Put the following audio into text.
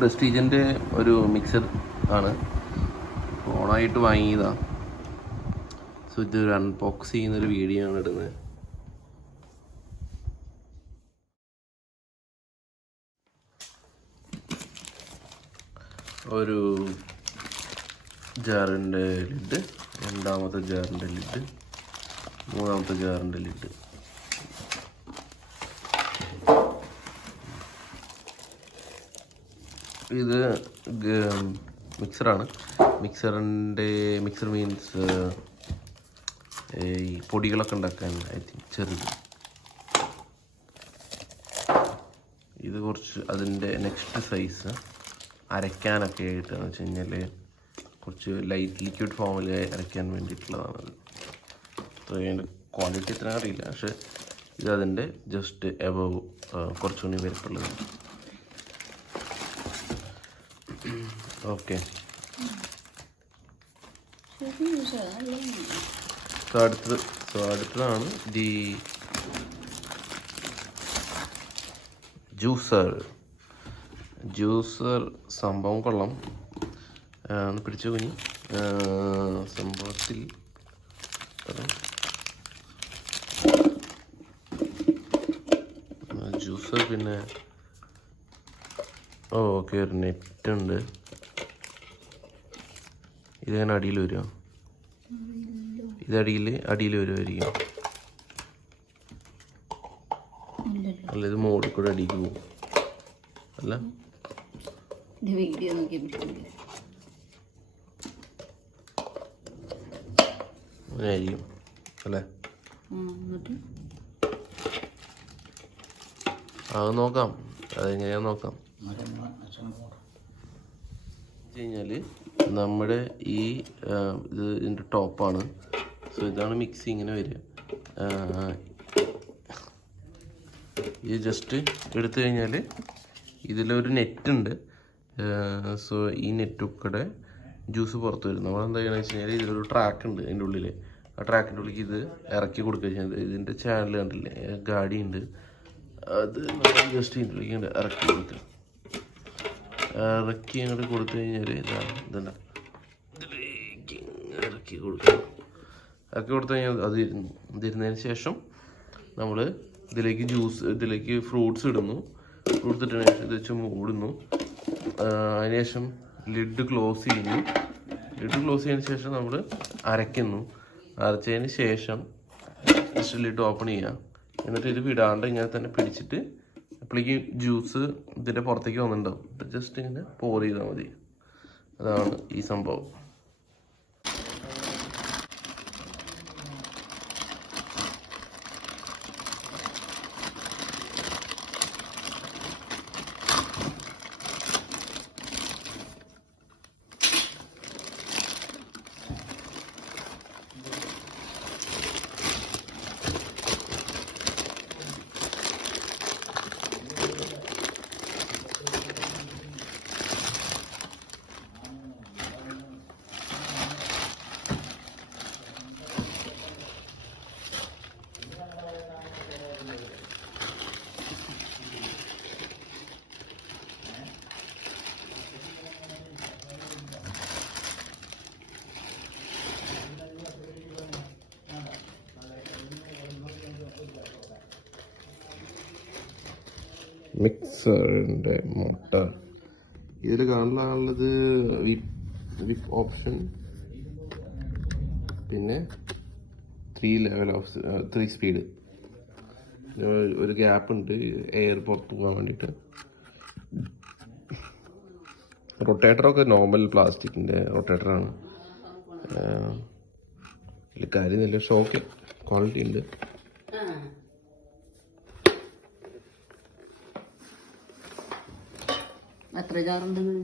പ്രസ്റ്റീജിൻ്റെ ഒരു മിക്സർ ആണ്, ഓണായിട്ട് വാങ്ങിയതാണ്. സോ ഇതൊരു അൺബോക്സ് ചെയ്യുന്നൊരു വീഡിയോ ആണ് ഇടുന്നത്. ഒരു ജാറിൻ്റെ ലിഡ്, രണ്ടാമത്തെ ജാറിൻ്റെ ലിഡ്, മൂന്നാമത്തെ ജാറിൻ്റെ ലിഡ്. ഇത് മിക്സറാണ്. മിക്സർ മീൻസ് ഈ പൊടികളൊക്കെ ഉണ്ടാക്കാൻ ഐ തിങ്ക് ചെറുത്. ഇത് കുറച്ച് അതിൻ്റെ നെക്സ്റ്റ് സൈസ് അരയ്ക്കാനൊക്കെ ആയിട്ടാന്ന് വെച്ച് കഴിഞ്ഞാൽ കുറച്ച് ലൈറ്റ് ലിക്വിഡ് ഫോമിൽ അരയ്ക്കാൻ വേണ്ടിയിട്ടുള്ളതാണത്. അതിൻ്റെ ക്വാണ്ടിറ്റി എത്ര അറിയില്ല, പക്ഷെ ഇത് അതിൻ്റെ ജസ്റ്റ് എബവ് കുറച്ചുകൂടി വലുപ്പമുള്ളത്. ഓക്കെ, അടുത്തതാണ് ദി ജ്യൂസർ. സംഭവം കൊള്ളാം, ഒന്ന് പിടിച്ചു കുഞ്ഞി. സംഭവത്തിൽ ജ്യൂസർ, പിന്നെ ഓക്കെ ഒരു നെറ്റ് ഉണ്ട്. ഇതെങ്ങനെ അടിയിൽ വരുമോ? ഇത് അടിയിൽ വരുമായിരിക്കും. അല്ല, ഇത് മുകളിൽ കൂടെ അടിക്ക് പോകും അല്ല? അങ്ങനെയായിരിക്കും അല്ലേ? അത് നോക്കാം, അതെങ്ങനെയാന്ന് നോക്കാം. കഴിഞ്ഞാൽ നമ്മുടെ ഇതിൻ്റെ ടോപ്പാണ്. സോ ഇതാണ് മിക്സി ഇങ്ങനെ വരിക. ഇത് ജസ്റ്റ് എടുത്തു കഴിഞ്ഞാൽ ഇതിലൊരു നെറ്റ് ഉണ്ട്. സോ ഈ നെറ്റൊക്കെ ജ്യൂസ് പുറത്ത് വരും. നമ്മളെന്താ ചെയ്യണമെന്ന് വെച്ച് കഴിഞ്ഞാൽ ഇതിലൊരു ട്രാക്ക് ഉണ്ട് അതിൻ്റെ ഉള്ളിൽ. ആ ട്രാക്കിൻ്റെ ഉള്ളിലേക്ക് ഇത് ഇറക്കി കൊടുക്കുക ചെയ്യുന്നത്. ഇതിൻ്റെ ചാനൽ കണ്ടില്ലേ, ഗാഡി ഉണ്ട്, അത് നമ്മൾ ജസ്റ്റ് ഇതിൻ്റെ ഉള്ളിലേക്ക് ഇറക്കി കൊടുക്കുക. ഇറക്കി അങ്ങോട്ട് കൊടുത്തു കഴിഞ്ഞാൽ ഇതുണ്ട്, ഇതിലേക്ക് ഇറക്കി കൊടുക്കുക. ഇറക്കി കൊടുത്തു കഴിഞ്ഞാൽ ഇതിരുന്നതിന് ശേഷം നമ്മൾ ഇതിലേക്ക് ഫ്രൂട്ട്സ് ഇടുന്നു. ഫ്രൂട്ട്സ് ഇട്ടതിന് ശേഷം ഇത് വെച്ച് മൂടുന്നു. അതിനുശേഷം ലിഡ് ക്ലോസ് ചെയ്യുന്നു. ലിഡ് ക്ലോസ് ചെയ്തതിന് ശേഷം നമ്മൾ അരച്ചതിന് ശേഷം ജസ്റ്റ് ലിഡ് ഓപ്പൺ ചെയ്യുക. എന്നിട്ട് ഇത് വിടാണ്ട് ഇങ്ങനെ തന്നെ പിടിച്ചിട്ട് അപ്പോഴേക്ക് ജ്യൂസ് ഇതിൻ്റെ പുറത്തേക്ക് വന്നിട്ടുണ്ടാവും. ജസ്റ്റ് ഇങ്ങനെ പോർ ചെയ്താൽ മതി. അതാണ് ഈ സംഭവം. മിക്സറിൻ്റെ മുട്ട ഇതിൽ കാണാനുള്ളത് വിപ്പ് ഓപ്ഷൻ, പിന്നെ 3 സ്പീഡ്. ഒരു ഗ്യാപ്പ് ഉണ്ട് എയർ പുറത്ത് പോകാൻ വേണ്ടിയിട്ട്. റൊട്ടേറ്ററൊക്കെ നോർമൽ പ്ലാസ്റ്റിക്കിൻ്റെ റൊട്ടേറ്ററാണ്. കാര്യം നല്ല ഷോക്ക് ക്വാളിറ്റി ഉണ്ട്. എത്ര ജാറുണ്ടെന്ന്